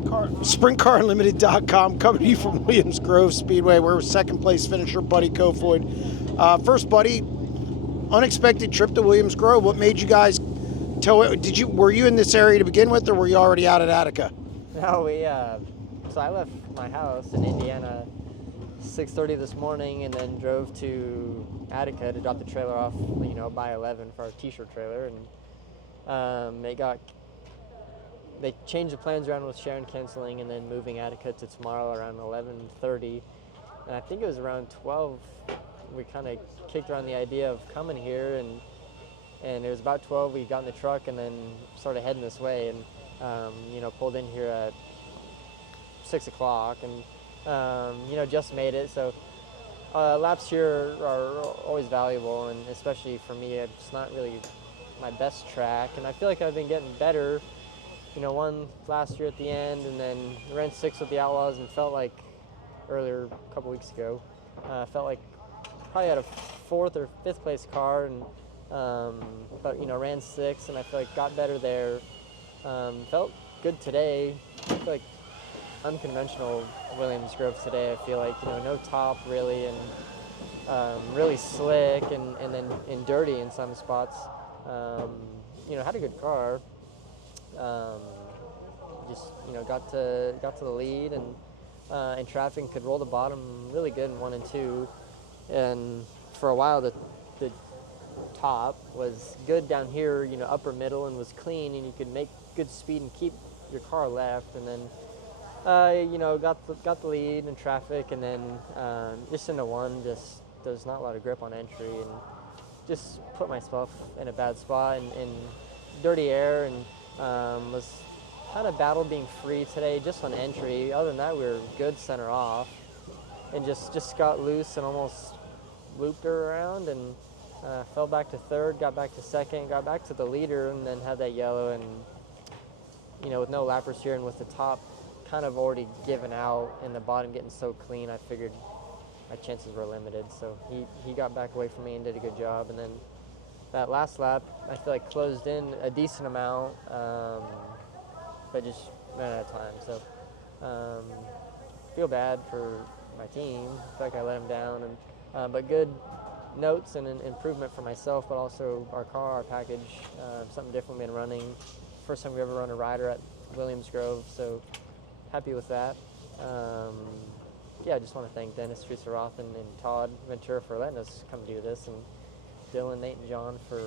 SprintCarUnlimited.com, coming to you from Williams Grove Speedway. We're with second place finisher Buddy Kofoid. First, Buddy, unexpected trip to Williams Grove. What made you guys were you in this area to begin with, or were you already out at Attica? No, so I left my house in Indiana 6:30 this morning and then drove to Attica to drop the trailer off, by 11 for our t-shirt trailer. And they changed the plans around with Sharon canceling and then moving Attica to tomorrow around 11:30. And I think it was around 12 we kind of kicked around the idea of coming here, and it was about 12 we got in the truck and then started heading this way, and pulled in here at 6 o'clock and just made it. So laps here are always valuable, and especially for me, it's not really my best track, and I feel like I've been getting better. Won last year at the end, and then ran 6th with the Outlaws, and felt like earlier a couple weeks ago, felt like probably had a 4th or 5th place car, and but ran 6th, and I feel like got better there. Felt good today. I feel like unconventional Williams Grove today. I feel like no top really, and really slick, and then dirty in some spots. Had a good car. Got to the lead, and in traffic could roll the bottom really good in 1 and 2, and for a while the top was good down here, upper middle, and was clean, and you could make good speed and keep your car left, and then got the lead in traffic, and then just into 1, just there's not a lot of grip on entry, and just put myself in a bad spot in dirty air, and was kind of battled being free today just on entry. Other than that, we were good center off, and just got loose and almost looped her around, and fell back to 3rd, got back to 2nd, got back to the leader, and then had that yellow, and with no lappers here, and with the top kind of already given out and the bottom getting so clean, I figured my chances were limited. So he got back away from me and did a good job, and then that last lap, I feel like closed in a decent amount, but just ran out of time. So feel bad for my team. I feel like I let them down, and but good notes and an improvement for myself, but also our car, our package, something different we've been running. First time we ever run a rider at Williams Grove, so happy with that. I just want to thank Dennis Teresa-Roth and Todd Ventura for letting us come do this, and Dylan, Nate, and John for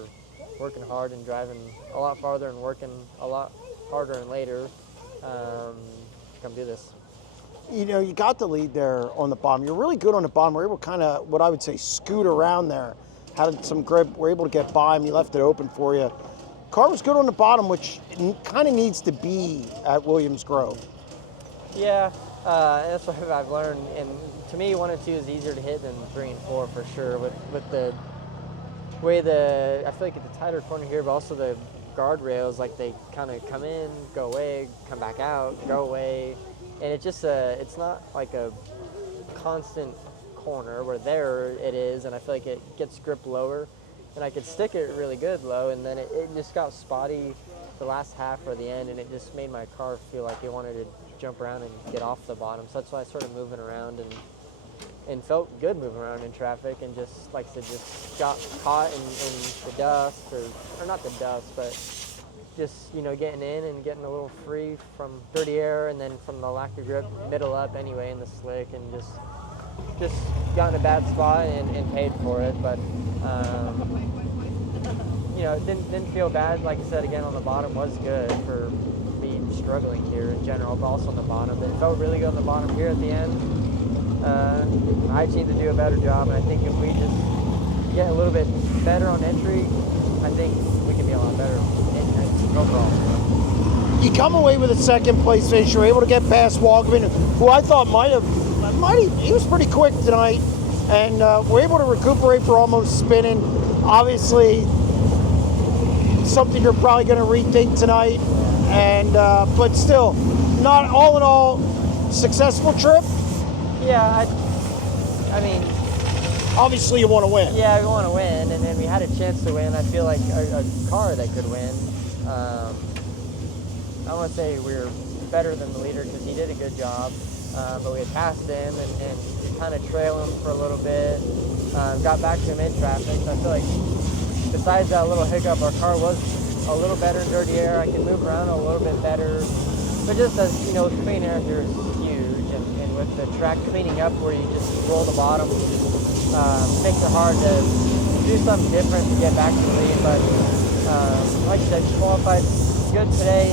working hard and driving a lot farther and working a lot harder and later to come do this. You got the lead there on the bottom. You're really good on the bottom. We're able to kind of, what I would say, scoot around there. Had some grip. We're able to get by him. You left it open for you. Car was good on the bottom, which kind of needs to be at Williams Grove. Yeah, that's what I've learned. And to me, 1 and 2 is easier to hit than 3 and 4 for sure. With the way I feel like at the tighter corner here, but also the guardrails, like they kind of come in, go away, come back out, go away. And it's just it's not like a constant corner where there it is, and I feel like it gets grip lower, and I could stick it really good low, and then it just got spotty the last half or the end, and it just made my car feel like it wanted to jump around and get off the bottom. So that's why I started moving around, and felt good moving around in traffic, and just like I said, just got caught in the dust, or not the dust, but just getting in and getting a little free from dirty air, and then from the lack of grip middle up anyway in the slick, and just got in a bad spot and paid for it. But didn't feel bad. Like I said, again, on the bottom was good for me struggling here in general, but also on the bottom. But it felt really good on the bottom here at the end. I need to do a better job, and I think if we just get a little bit better on entry, I think we can be a lot better overall. You come away with a 2nd place finish. You're able to get past Walkman, who I thought he was pretty quick tonight, and we're able to recuperate for almost spinning. Obviously, something you're probably going to rethink tonight, and but still, not all in all, successful trip. Yeah, I mean, obviously you want to win. Yeah, we want to win, and then we had a chance to win. I feel like a car that could win. I don't want to say we were better than the leader because he did a good job. But we had passed him and kind of trail him for a little bit. Got back to him in traffic. So I feel like besides that little hiccup, our car was a little better in dirty air. I could move around a little bit better. But just as you know, clean air here is huge, and with the track cleaning up where you just roll the bottom, makes it hard to do something different to get back to the lead. But like I said, qualified good today.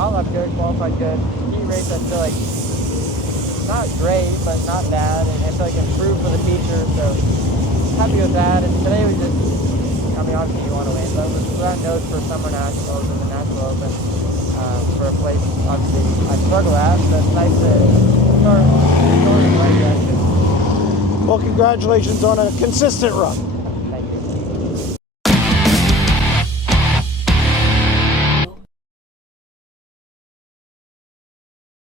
Hot lap good, qualified good. Heat race, I feel like not great, but not bad, and I feel like improved for the future. So happy with that. And today we just, I mean, obviously you want to win, but we're on nose for Summer Nationals and the National Open for a place obviously I struggle at. So it's nice to start going in the right direction. Well, congratulations on a consistent run.